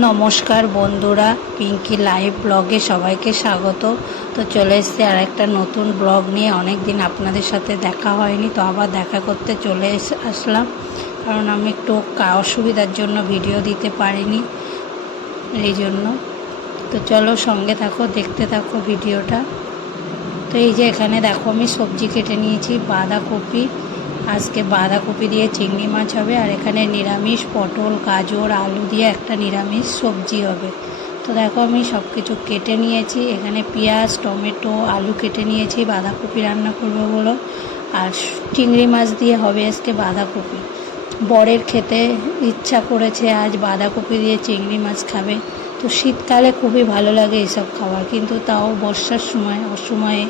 নমস্কার বন্ধুরা পিঙ্কি লাইভ ব্লগে সবাইকে স্বাগত। তো চলে এসেছি আর একটা নতুন ব্লগ নিয়ে। অনেক দিন আপনাদের সাথে দেখা হয়নি, তো আবার দেখা করতে চলে আসলাম। কারণ আমি একটু অসুবিধার জন্য ভিডিও দিতে পারিনি, এই জন্য। তো চলো সঙ্গে থাকো, দেখতে থাকো ভিডিওটা তো এই যে এখানে দেখো, আমি সবজি কেটে নিয়েছি, বাঁধাকপি আজকে বাঁধাকপি দিয়ে চিংড়ি মাছ হবে আর এখানে নিরামিষ, পটল, গাজর, আলু দিয়ে একটা নিরামিষ সবজি হবে। তো দেখো আমি সব কিছু কেটে নিয়েছি। এখানে পেঁয়াজ, টমেটো, আলু কেটে নিয়েছি, বাঁধাকপি রান্না করব বলো। আর চিংড়ি মাছ দিয়ে হবে আজকে বাঁধাকপি। বরের খেতে ইচ্ছা করেছে আজ বাঁধাকপি দিয়ে চিংড়ি মাছ খাবে। তো শীতকালে খুবই ভালো লাগে এসব খাবার, কিন্তু তাও বর্ষার সময়, অসময়ে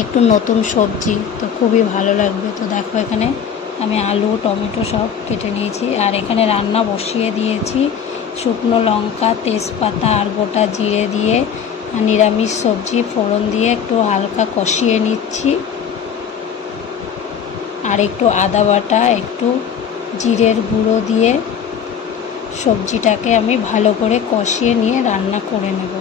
একটু নতুন সবজি, তো খুবই ভালো লাগবে। তো দেখো এখানে আমি আলু, টমেটো সব কেটে নিয়েছি। আর এখানে রান্না বসিয়ে দিয়েছি। শুকনো লঙ্কা, তেজপাতা আর গোটা জিরে দিয়ে নিরামিষ সবজি, ফোড়ন দিয়ে একটু হালকা কষিয়ে নিচ্ছি। আর একটু আদা বাটা, একটু জিরের গুঁড়ো দিয়ে সবজিটাকে আমি ভালো করে কষিয়ে নিয়ে রান্না করে নেব।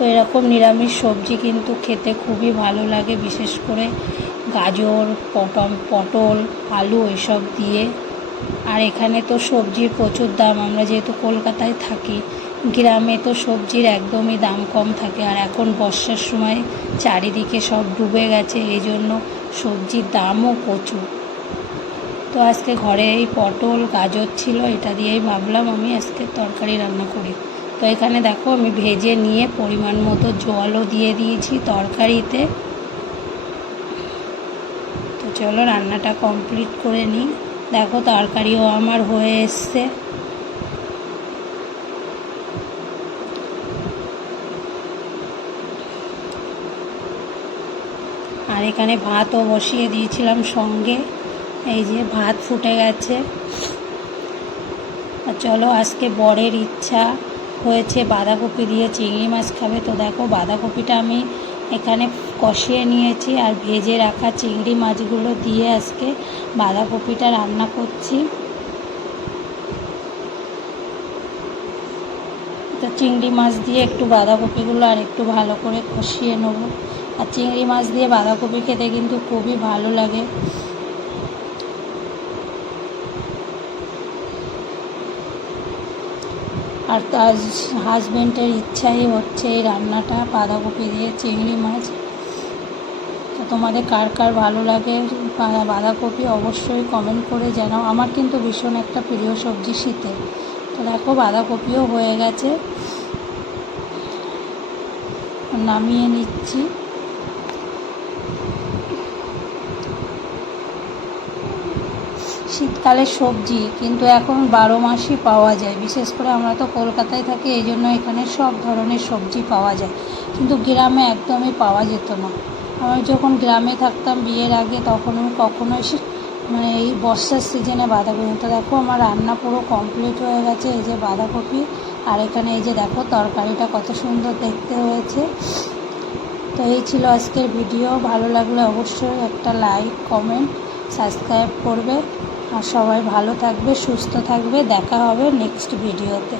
তো এরকম নিরামিষ সবজি কিন্তু খেতে খুবই ভালো লাগে, বিশেষ করে গাজর, পটল পটল, আলু এসব দিয়ে। আর এখানে তো সবজির প্রচুর দাম, আমরা যেহেতু কলকাতায় থাকি, গ্রামে তো সবজির একদমই দাম কম থাকে। আর এখন বর্ষার সময় চারিদিকে সব ডুবে গেছে এই জন্য সবজির দামও প্রচুর। তো আজকে ঘরে এই পটল, গাজর ছিল, এটা দিয়েই ভাবলাম আমি আজকে তরকারি রান্না করি। তো এখানে দেখো আমি ভেজে নিয়ে পরিমাণ মতো জলও দিয়ে দিয়েছি তরকারিতে। তো চলো রান্নাটা কমপ্লিট করে নিই। দেখো তরকারিও আমার হয়ে এসছে। আর এখানে ভাতও বসিয়ে দিয়েছিলাম সঙ্গে। এই যে ভাত ফুটে গেছে। আর চলো আজকে বরের ইচ্ছা। হয়েছে, বাঁধাকপি দিয়ে চিংড়ি মাছ খাবে। তো দেখো, বাঁধাকপিটা আমি এখানে কষিয়ে নিয়েছি আর ভেজে রাখা চিংড়ি মাছগুলো দিয়ে আজকে বাঁধাকপিটা রান্না করছি। তো চিংড়ি মাছ দিয়ে একটু বাঁধাকপিগুলো আর একটু ভালো করে কষিয়ে নেব। আর চিংড়ি মাছ দিয়ে বাঁধাকপি খেতে কিন্তু খুবই ভালো লাগে। আর তার হাজব্যান্ডের ইচ্ছাই হচ্ছে এই রান্নাটা, বাঁধাকপি দিয়ে চিংড়ি মাছ। তো তোমাদের কার কার ভালো লাগে বাঁধাকপি অবশ্যই কমেন্ট করে জানাও। আমার কিন্তু ভীষণ একটা প্রিয় সবজি শীতে তো দেখো, বাঁধাকপিও হয়ে গেছে। নামিয়ে নিচ্ছি। শীতকালের সবজি, কিন্তু এখন বারো মাসই পাওয়া যায়। বিশেষ করে আমরা তো কলকাতায় থাকি, এই জন্য এখানে সব ধরনের সবজি পাওয়া যায়। কিন্তু গ্রামে একদমই পাওয়া যেত না। আমি যখন গ্রামে থাকতাম বিয়ের আগে, তখন আমি কখনোই সে- মানে এই বর্ষার সিজনে বাঁধাকপি তো দেখো, আমার রান্না পুরো কমপ্লিট হয়ে গেছে। এই যে বাঁধাকপি, আর এখানে এই যে দেখো, তরকারিটা কত সুন্দর দেখতে হয়েছে। তো এই ছিল আজকের ভিডিও। ভালো লাগলে অবশ্যই একটা লাইক কমেন্ট সাবস্ক্রাইব করবে। আর সবাই ভালো থাকবে সুস্থ থাকবে। দেখা হবে নেক্সট ভিডিওতে